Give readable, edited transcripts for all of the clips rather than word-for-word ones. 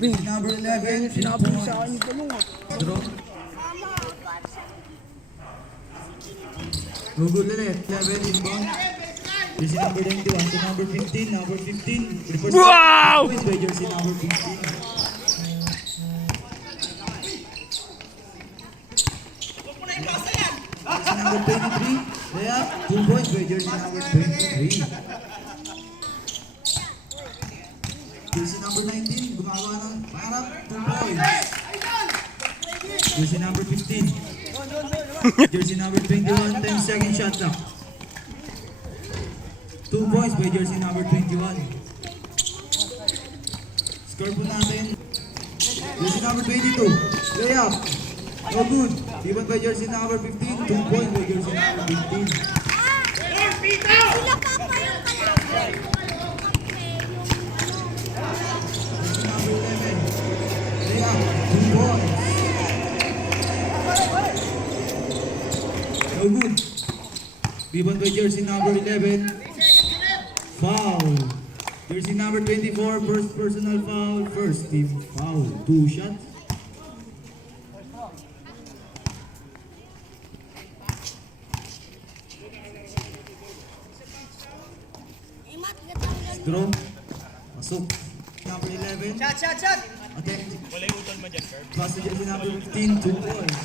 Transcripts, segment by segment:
Jersey number 11, 3 Sinabi points. sa akin yung balungot. Draw. No good ulit. 11 inbound. Jersey number 91 to number 15. Number 15. Reverse Wow! points by jersey number 15. Jersey number 23. Layup. 2 points by jersey number 23. Jersey number 19. Gumagawa ng parang 2 points. Jersey number 15. Jersey number 21, 10-second shot clock. 2 points by jersey number 21. Score po natin. Jersey number 22, layup. No good. Given by jersey number 15, 2 points by jersey number 15. Sila papa yung kalaban. Jersey number 11, layup. 2 points. No good. Given by jersey number 11, foul. Jersey number 24, first personal foul, first team foul. 2 shots. Draw. Masuk. Number 11. Shot! Attempt. Pass to jersey number 15, 2 points.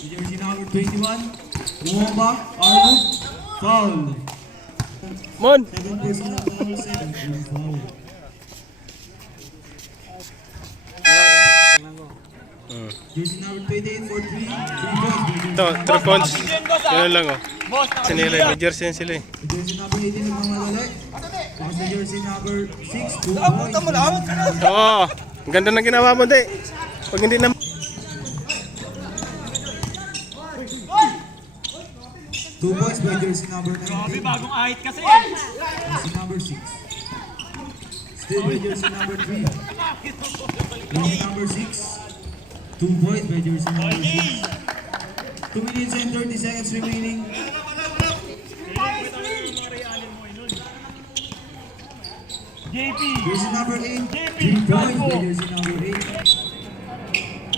To jersey number 21. Bumaba. Arnold. Foul. Mon! Second personal foul, second team foul. Jersey number 28 for 3. 3 points. Ito, 3 points. Ganun lang oh. Sinila, may jersey yan sila eh. To jersey number 18 nagmamadali. Pass to jersey number 6, 2 points. Oo, ang ganda ng ginawa mo, di. Pag hindi na... 2 points by jersey number 19. Bagong ahit kasi. Jersey number 6. Still by jersey number 3. Jersey number 6. 2 points by jersey number 6. 2 minutes and 30 seconds remaining. JP! Jersey number 8. 3 points by jersey number 8.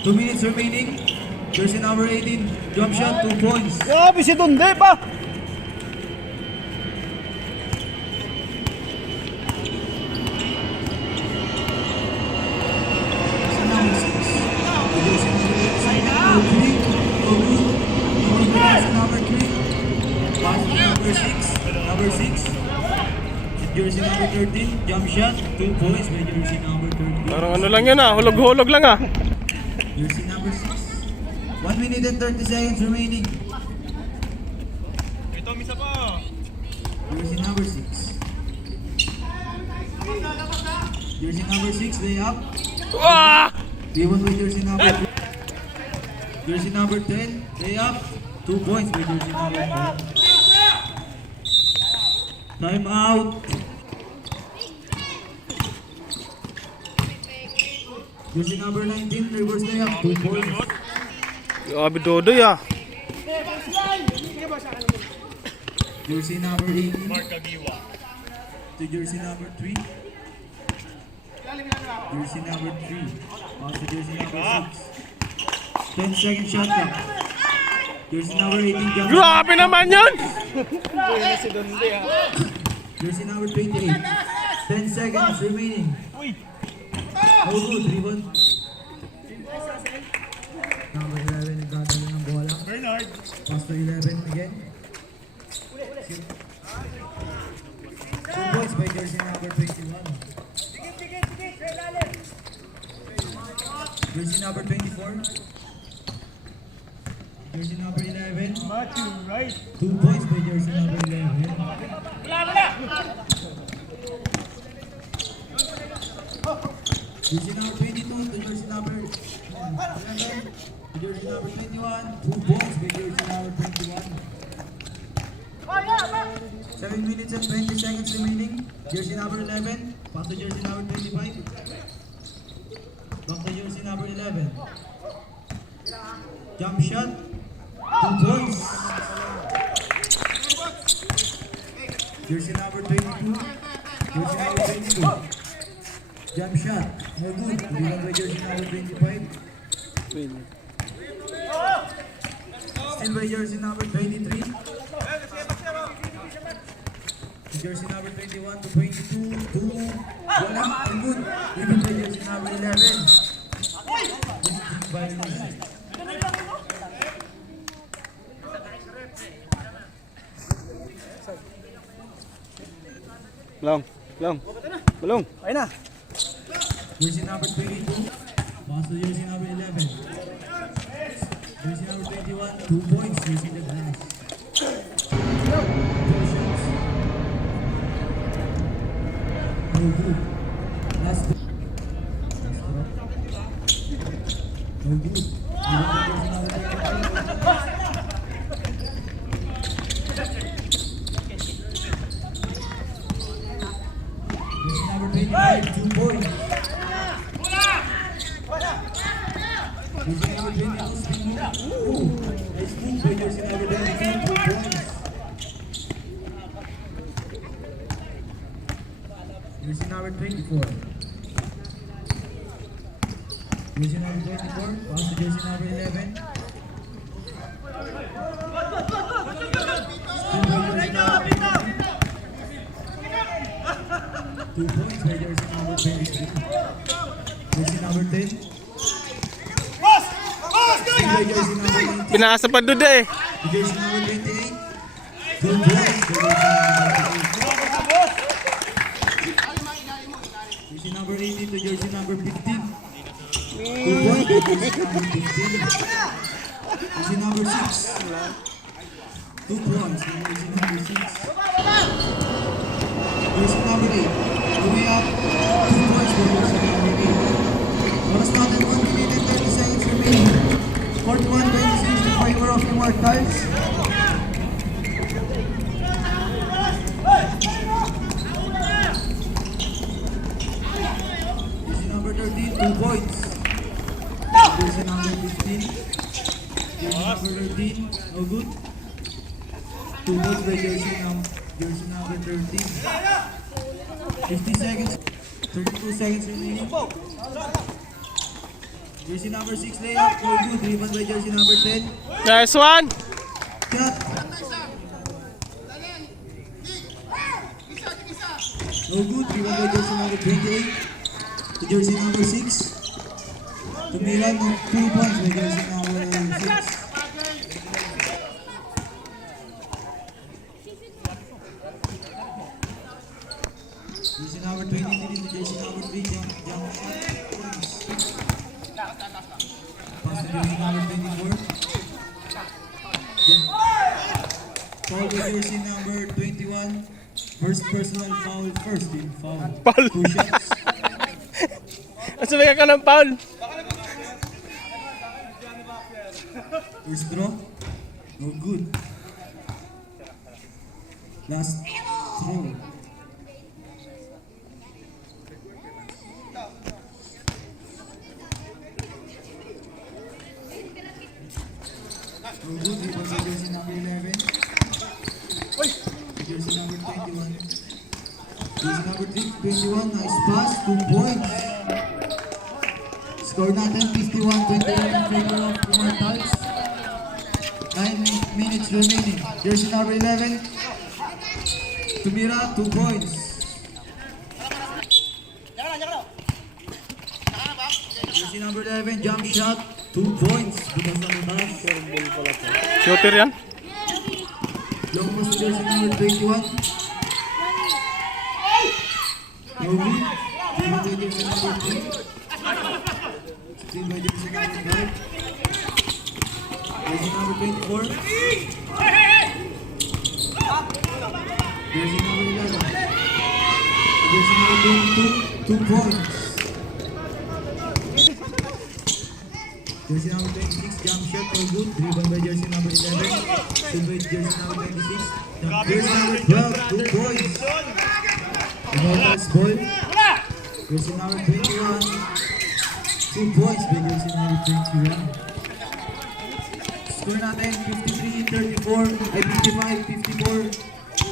2 minutes remaining. Jersey number 18. Jump shot, 2 points. Grabe si Donde pa! Jersey number 6. Jersey number 3. Jersey number 3. Pass to number 6. Number 6. Jersey number 13. Jump shot, 2 points by jersey number 13. Parang ano lang yun ah, hulog-hulog lang ah. Jersey number 6. 1 minute and 30 seconds remaining. Ito, misa pa! Jersey number 6. Jersey number 6, lay up. Wah! Given by jersey number 3. Jersey number 10, lay up. 2 points by jersey number 10. Time out. Jersey number 19, reverse lay up. 2 points. Grabe Dodoy ah. Jersey number 18. To jersey number 3. Jersey number 3. Also jersey number 6. 10-second shot clock. Jersey number 18. Jump. Grabe naman yun! Jersey number 28. 10 seconds remaining. No good. Rebound. Number 11. Nagdadala ng bola. Bernard! Pass to 11 again. 2 points by jersey number 21. Jersey number 24. Jersey number 11. Matthew, right? 2 points by jersey number 11. Jersey number 22 to jersey number 11. To jersey number 21. 2 points by jersey number 21. 7 minutes and 20 seconds remaining. Jersey number 11. Pass to jersey number 25. Back to jersey number 11. Jump shot. 2 points. Jersey number 22. Jersey number 22. Jump shot. No good. Rebound by jersey number 25. Still by jersey number 23. Jersey number 21 to 22. Wala. No good. Rebound by jersey number 11. By Belum. Ayun na. jersey number 22. Pass to jersey number 11. Jersey number 21. 2 points using the glass. No good. Last two. No good. Jersey number 22. Jersey number 25, 2 points. Jersey number 22, spin move. Nice move by jersey number 22, 2 points. Jersey number 24. Jersey number 24, pass to jersey number 11. Spin by jersey number 11. 2 points by jersey number 23. Jersey number 10. Still by jersey number 19. Pinasa pa doon eh. Jersey number 28. 2 points by jersey number 28. Jersey number 18 to jersey number 15. 2 points by jersey number 15. Jersey number 6. 2 points by jersey number 6. Jersey number 8. Way up, 2 points for jersey number 8. Oras natin 1 minute and 30 seconds remaining. 41-26, the favor of Immortals. Jersey number 13, 2 points. Jersey number 15. Jersey number 13, no good. 2 points by jersey number 13. 50 seconds, 32 seconds remaining. Jersey number 6 layup, no good. Rebound by jersey number 10. Nice one. Shot. No good. Rebound by jersey number 28. To jersey number 6. To Milan, 2 points by jersey number 6. Jersey number 23 to jersey number 3, jump shot. Pass to jersey number 24. Jump. Foul by jersey number 21. First personal foul, first team foul. Foul. 2 shots. Nasabay ka ng foul. First draw. No good. Last throw. No good. Rebound by jersey number 11. Jersey number 21. Jersey number 21. Nice pass. 2 points. Score natin 51-28 in favor of Immortals. 9 minutes remaining. Jersey number 11. Tumira, 2 points. Jersey number 11, jump shot, 2 points. Bukas na butas. Shooter yan. Long pass to jersey number 21. Yogi, rebound by jersey number 3. Steal by jersey number 5. Jersey number 24. Jersey number 11. Jersey number 22, 2 points. Jersey number 26, jump shot, no good. Rebound by jersey number 11. Steal by jersey number 26. Jersey number 12, 2 points. Immortals ball. Jersey number 21. 2 points by jersey number 21. Score natin 53-34, ay 55-54,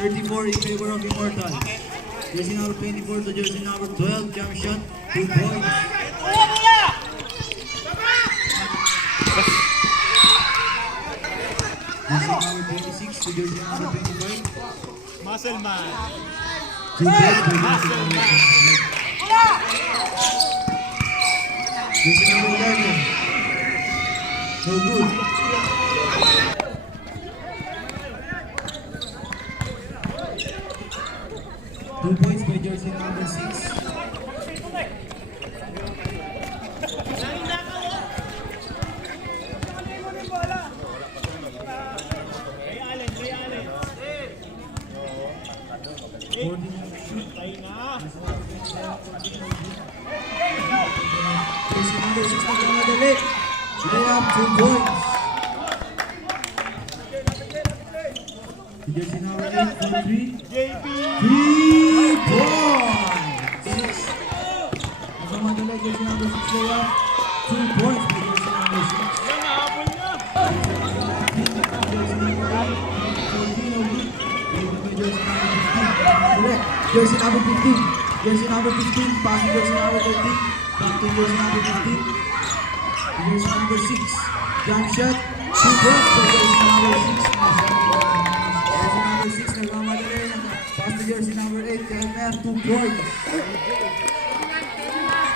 34 in favor of Immortals. Jersey number 24 to jersey number 12. Jump shot. 2 points. Jersey number 26 to jersey number 25. Muscle man. 2 points by jersey number 25. Jersey number 11. No good. 2 points by jersey number 6. Jersey number 6 nagmamadali. Layup, 2 points. Jersey number 8 for 3. JP. 3 points! Nagmamadali, jersey number 6 layup. 2 points by jersey number 6. Yan, nahabol na. Jersey number 15. Jersey number 15. Pass to jersey number 13. Back to jersey number 15. Jersey number 6. Jump shot. 2 points by jersey number 6. Jersey number 6 nagmamadali. Pass to jersey number 8. Kaya 2 points.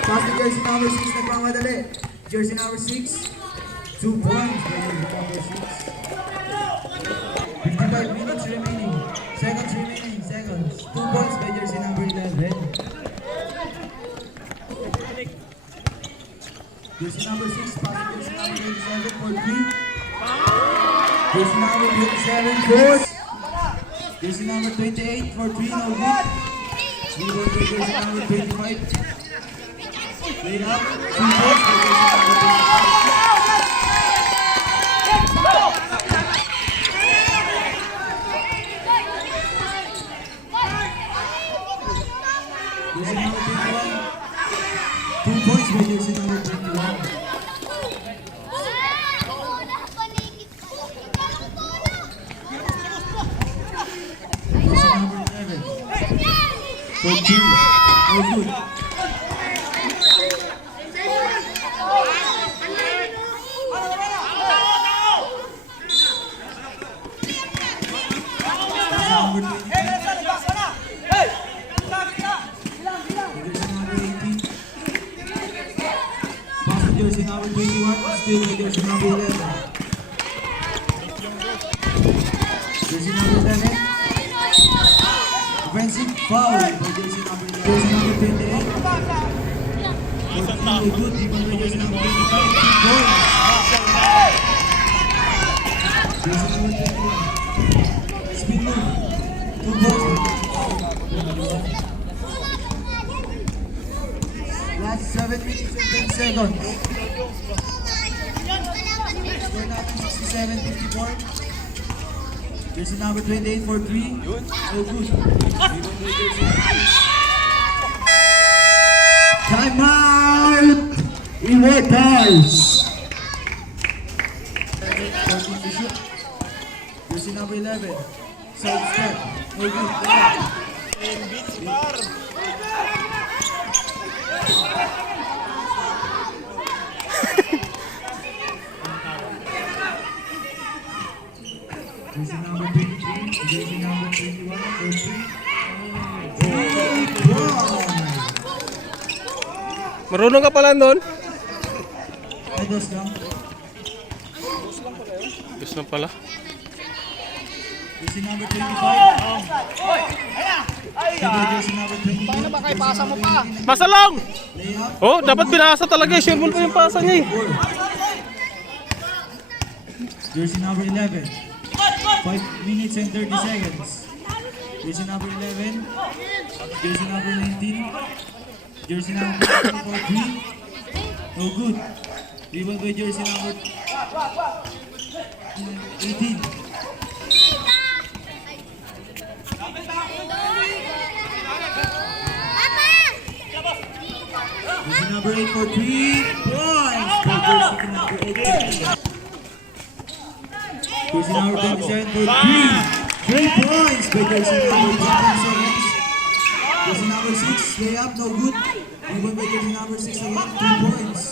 Pass to jersey number 6 nagmamadali. Jersey number 6. 2 points by jersey number 6. 55 minutes remaining. Seconds remaining. Seconds. 2 points by jersey number 11. Jersey number 6 passing jersey number 27 for 3. Jersey number 27 for. Jersey number 28 for 3. No good. Rebound by jersey number 25. Laid up. 2 points by jersey number 25. Jersey number 21. 2 points by jersey number 21. Jersey number 11. 14. No good. Jersey number 23. Jersey number 18. Pass to jersey number 21. Still by jersey number 11. Jersey number 11. Offensive foul by jersey number 11. Jersey number 28. 14 good. Rebound by jersey number 25. 2 points. Jersey number 21. Spin move. 2 points. Last 7 minutes and 10 seconds. Score natin 67-54. Jersey number 28 for 3. No good. Time out! Immortals! 14 to shoot. Jersey number 11. Side step. No good. Beats bar. Jersey number 23, jersey number 21, 13. Marunong ka pala doon? Idos lang. Gusto lang pala. Jersey number 25. Jersey number 22. Paano ba kayo pasa mo pa? Pasa lang! Layup. Oh, dapat pinasa talaga. Sure ball pa yung pasa niya eh. Jersey number 11. 5 minutes and 30 seconds. Jersey number 11. Jersey number 19. Jersey number 43. No good. Rebound by jersey number 18. Jersey number 8 for 3 points. By jersey number 18. Jersey number 27 for 3. 3 points by jersey number 27. Jersey number 6, layup, no good. Rebound by jersey number 6 again, 2 points.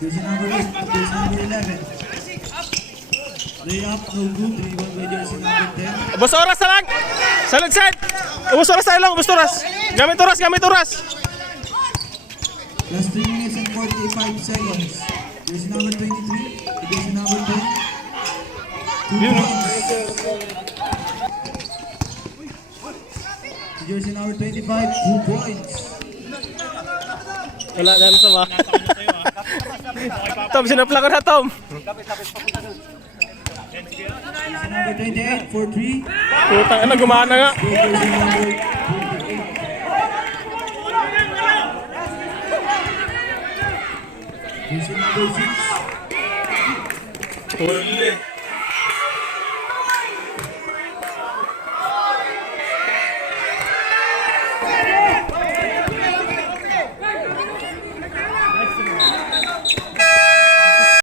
Jersey number 8, jersey number 11. Layup, no good. Rebound by jersey number 10. Ubus oras na lang! Sa side! Ubus oras tayo lang, ubus oras! Gamit oras, gamit oras! Last 3 minutes and 45 seconds. Jersey number 23, jersey number 10. 2 points. Jersey number 25, 2 points. Wala na ito ba? Tom, sinapla ko na Tom! Jersey number 28, for 3. Putang ina, gumana nga! Jersey number 28. Jersey number 6. Uli!